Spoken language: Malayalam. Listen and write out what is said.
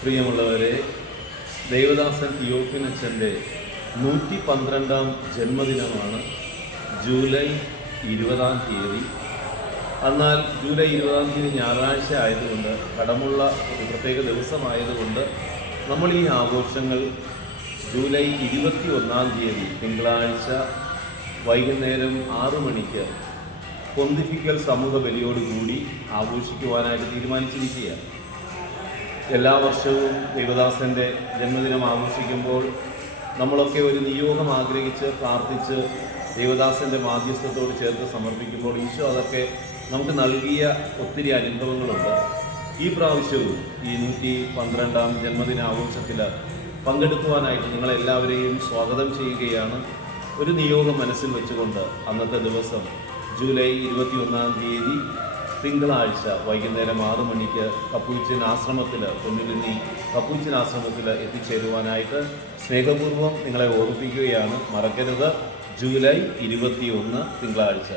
പ്രിയമുള്ളവരെ, ദേവദാസൻ തിയോഫിനച്ചൻ്റെ 112-ാം ജന്മദിനമാണ് ജൂലൈ 20-ാം തീയതി. എന്നാൽ ജൂലൈ 20-ാം തീയതി ഞായറാഴ്ച ആയതുകൊണ്ട്, കടമുള്ള ഒരു പ്രത്യേക ദിവസമായതുകൊണ്ട് നമ്മൾ ഈ ആഘോഷങ്ങൾ ജൂലൈ 21-ാം തീയതി തിങ്കളാഴ്ച വൈകുന്നേരം 6 മണിക്ക് പൊന്തിഫിക്കൽ സമൂഹ ബലിയോടുകൂടി ആഘോഷിക്കുവാനായിട്ട് തീരുമാനിച്ചിരിക്കുകയാണ്. എല്ലാ വർഷവും ദേവദാസൻ്റെ ജന്മദിനം ആഘോഷിക്കുമ്പോൾ നമ്മളൊക്കെ ഒരു നിയോഗം ആഗ്രഹിച്ച് പ്രാർത്ഥിച്ച് ദേവദാസൻ്റെ മാധ്യസ്ഥത്തോട് ചേർത്ത് സമർപ്പിക്കുമ്പോൾ ഈശോ അതൊക്കെ നമുക്ക് നൽകിയ ഒത്തിരി അനുഭവങ്ങളുണ്ട്. ഈ പ്രാവശ്യവും ഈ 112-ാം ജന്മദിന ആഘോഷത്തിൽ പങ്കെടുക്കുവാനായിട്ട് നിങ്ങളെല്ലാവരെയും സ്വാഗതം ചെയ്യുകയാണ്. ഒരു നിയോഗം മനസ്സിൽ വെച്ചുകൊണ്ട് അന്നത്തെ ദിവസം ജൂലൈ 21-ാം തീയതി തിങ്കളാഴ്ച വൈകുന്നേരം 6 മണിക്ക് കപ്പൂച്ചിൻ ആശ്രമത്തിൽ, പൊന്നുലിനി കപ്പൂച്ചിൻ ആശ്രമത്തിൽ എത്തിച്ചേരുവാനായിട്ട് സ്നേഹപൂർവ്വം നിങ്ങളെ ഓർമ്മിപ്പിക്കുകയാണ്. മറക്കരുത്, ജൂലൈ 21 തിങ്കളാഴ്ച.